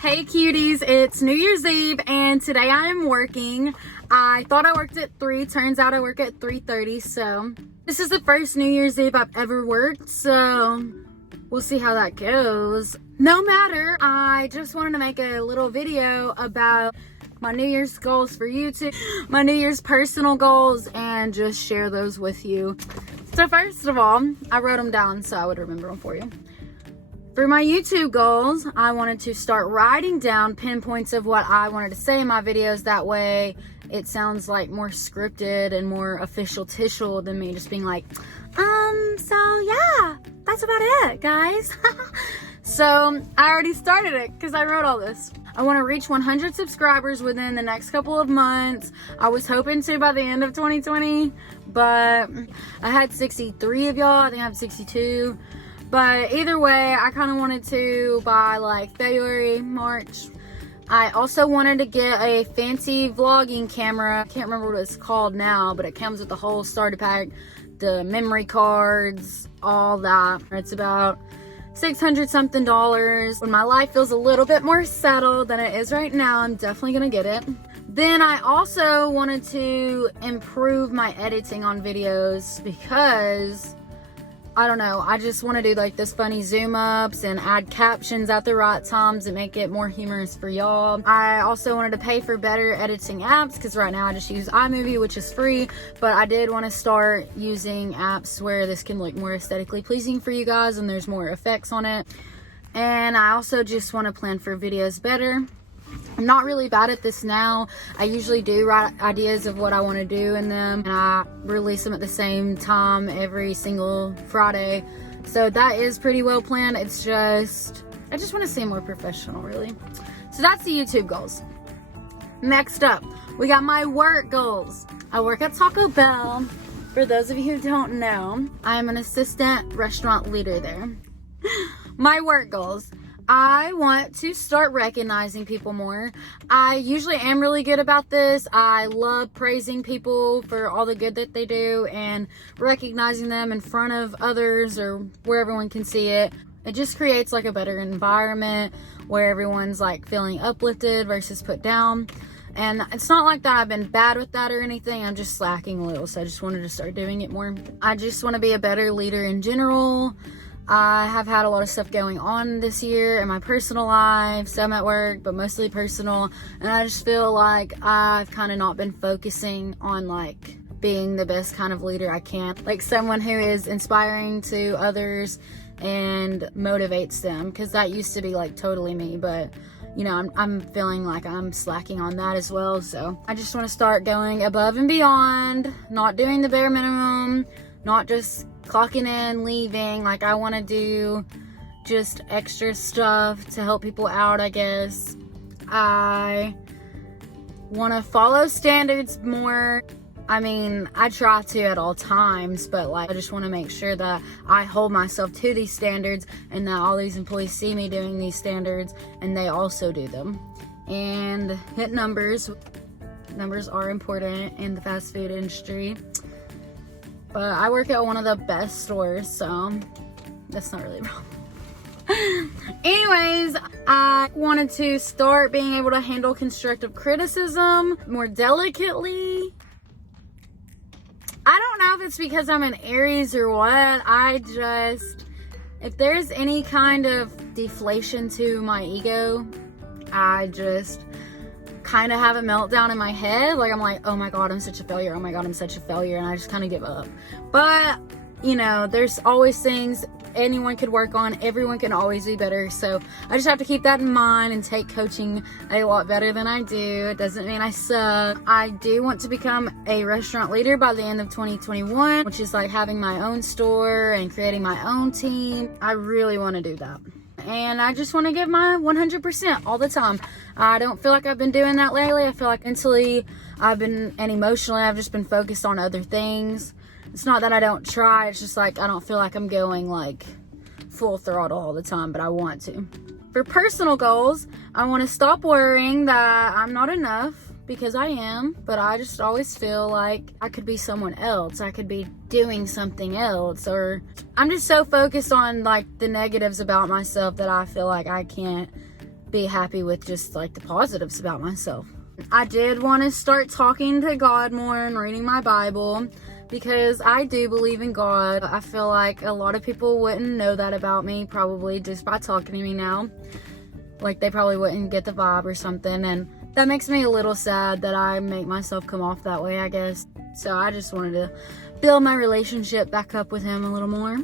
Hey cuties, it's New Year's Eve and today I am working. I thought I worked at 3, turns out I work at 3:30, so this is the first New Year's Eve I've ever worked, so we'll see how that goes. No matter, I just wanted to make a little video about my New Year's goals for YouTube, my New Year's personal goals, and just share those with you. So first of all, I wrote them down so I would remember them for you. For my YouTube goals, I wanted to start writing down pinpoints of what I wanted to say in my videos. That way it sounds like more scripted and more official tishel than me just being like, so yeah, that's about it, guys. So I already started it because I wrote all this. I want to reach 100 subscribers within the next couple of months. I was hoping to by the end of 2020, but I had 63 of y'all. I think I have 62. But either way, I kind of wanted to by like February, March. I also wanted to get a fancy vlogging camera. I can't remember what it's called now, but it comes with the whole starter pack, the memory cards, all that. It's about $600 something. When my life feels a little bit more settled than it is right now, I'm definitely gonna get it. Then I also wanted to improve my editing on videos because I don't know, I just want to do like this funny zoom ups and add captions at the right times and make it more humorous for y'all. I also wanted to pay for better editing apps because right now I just use iMovie, which is free, but I did want to start using apps where this can look more aesthetically pleasing for you guys and there's more effects on it. And I also just want to plan for videos better. I'm not really bad at this now. I usually do write ideas of what I want to do in them and I release them at the same time every single Friday. So that is pretty well planned. It's just, I just want to seem more professional really. So that's the YouTube goals. Next up, we got my work goals. I work at Taco Bell. For those of you who don't know, I'm an assistant restaurant leader there. My work goals. I want to start recognizing people more. I usually am really good about this. I love praising people for all the good that they do and recognizing them in front of others or where everyone can see it. It just creates like a better environment where everyone's like feeling uplifted versus put down. And it's not like that I've been bad with that or anything. I'm just slacking a little, so I just wanted to start doing it more. I just want to be a better leader in general. I have had a lot of stuff going on this year in my personal life, some at work, but mostly personal. And I just feel like I've kind of not been focusing on like being the best kind of leader I can. Like someone who is inspiring to others and motivates them. Because that used to be like totally me, but you know, I'm feeling like I'm slacking on that as well. So I just want to start going above and beyond, not doing the bare minimum, not just clocking in, leaving. Like I want to do just extra stuff to help people out, I guess. I want to follow standards more. I mean, I try to at all times, but like I just want to make sure that I hold myself to these standards and that all these employees see me doing these standards and they also do them. And hit numbers. Numbers are important in the fast food industry. But I work at one of the best stores, so that's not really a problem. Anyways, I wanted to start being able to handle constructive criticism more delicately. I don't know if it's because I'm an Aries or what. If there's any kind of deflation to my ego, I just kind of have a meltdown in my head. Like I'm like, oh my god, I'm such a failure, oh my god, I'm such a failure, and I just kind of give up. But you know, there's always things anyone could work on, everyone can always be better. So I just have to keep that in mind and take coaching a lot better than I do. It doesn't mean I suck. I do want to become a restaurant leader by the end of 2021, which is like having my own store and creating my own team. I really want to do that. And I just want to give my 100% all the time. I don't feel like I've been doing that lately. I feel like mentally and emotionally I've just been focused on other things. It's not that I don't try, it's just like I don't feel like I'm going like full throttle all the time, but I want to. For personal goals, I want to stop worrying that I'm not enough, because I am, but I just always feel like I could be someone else. I could be doing something else, or I'm just so focused on like the negatives about myself that I feel like I can't be happy with just like the positives about myself. I did want to start talking to God more and reading my Bible, because I do believe in God. I feel like a lot of people wouldn't know that about me probably just by talking to me now. Like they probably wouldn't get the vibe or something, and that makes me a little sad that I make myself come off that way, I guess. So I just wanted to build my relationship back up with him a little more.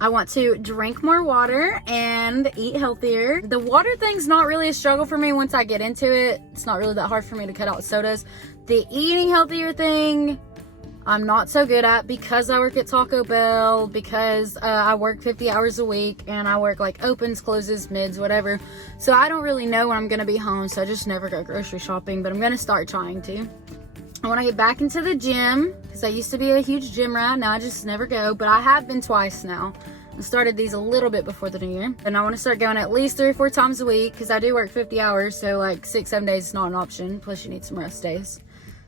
I want to drink more water and eat healthier. The water thing's not really a struggle for me once I get into it. It's not really that hard for me to cut out sodas. The eating healthier thing, I'm not so good at, because I work at Taco Bell, because I work 50 hours a week and I work like opens, closes, mids, whatever. So I don't really know when I'm going to be home, so I just never go grocery shopping, but I'm going to start trying to. I want to get back into the gym, because I used to be a huge gym rat. Now I just never go, but I have been twice now. I started these a little bit before the new year, and I want to start going at least 3 or 4 times a week, because I do work 50 hours, so like 6-7 days is not an option, plus you need some rest days.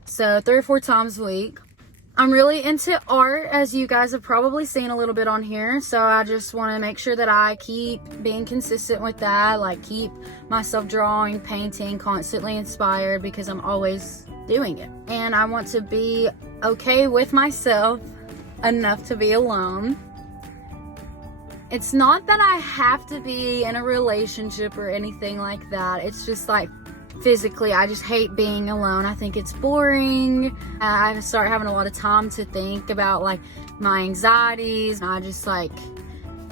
So 3 or 4 times a week. I'm really into art, as you guys have probably seen a little bit on here, so I just want to make sure that I keep being consistent with that, like keep myself drawing, painting, constantly inspired, because I'm always doing it. And I want to be okay with myself enough to be alone. It's not that I have to be in a relationship or anything like that. It's just like physically, I just hate being alone. I think it's boring. I start having a lot of time to think about like my anxieties. I just like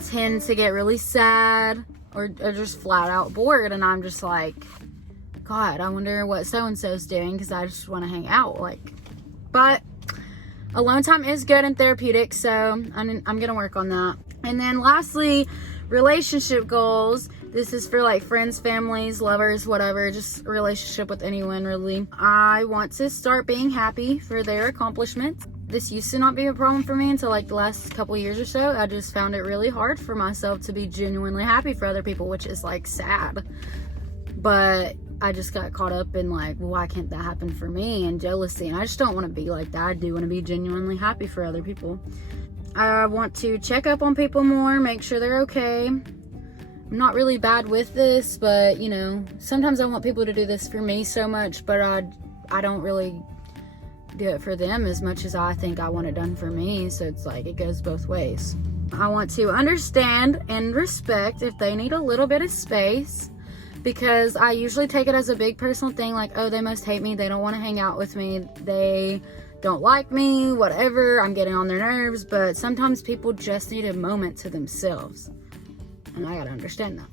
tend to get really sad or just flat out bored, and I'm just like, God, I wonder what so-and-so's doing, because I just want to hang out. But alone time is good and therapeutic, so I'm gonna work on that. And then lastly, relationship goals. This is for like friends, families, lovers, whatever, just a relationship with anyone really. I want to start being happy for their accomplishments. This used to not be a problem for me until like the last couple years or so. I just found it really hard for myself to be genuinely happy for other people, which is like sad. But I just got caught up in like, well, why can't that happen for me, and jealousy, and I just don't want to be like that. I do want to be genuinely happy for other people. I want to check up on people more, make sure they're okay. I'm not really bad with this, but you know, sometimes I want people to do this for me so much, but I don't really do it for them as much as I think I want it done for me. So it's like, it goes both ways. I want to understand and respect if they need a little bit of space, because I usually take it as a big personal thing, like, oh, they must hate me, they don't want to hang out with me, they don't like me, whatever, I'm getting on their nerves. But sometimes people just need a moment to themselves, and I gotta understand that.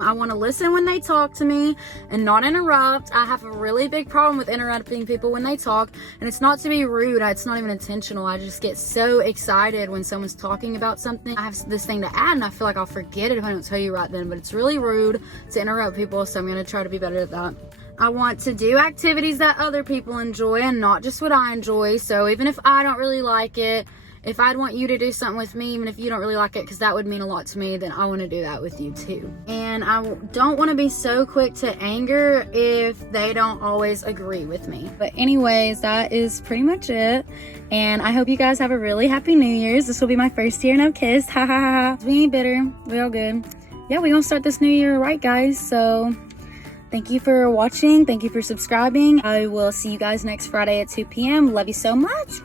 I want to listen when they talk to me and not interrupt. I have a really big problem with interrupting people when they talk, and it's not to be rude, it's not even intentional. I just get so excited when someone's talking about something. I have this thing to add, and I feel like I'll forget it if I don't tell you right then, but it's really rude to interrupt people, so I'm going to try to be better at that. I want to do activities that other people enjoy and not just what I enjoy. So even if I don't really like it, if I'd want you to do something with me, even if you don't really like it, because that would mean a lot to me, then I want to do that with you too. And I don't want to be so quick to anger if they don't always agree with me. But anyways, that is pretty much it. And I hope you guys have a really happy New Year's. This will be my first year no kiss. Ha ha ha. We ain't bitter. We all good. Yeah, we gonna start this new year right, guys. So thank you for watching. Thank you for subscribing. I will see you guys next Friday at 2 p.m. Love you so much.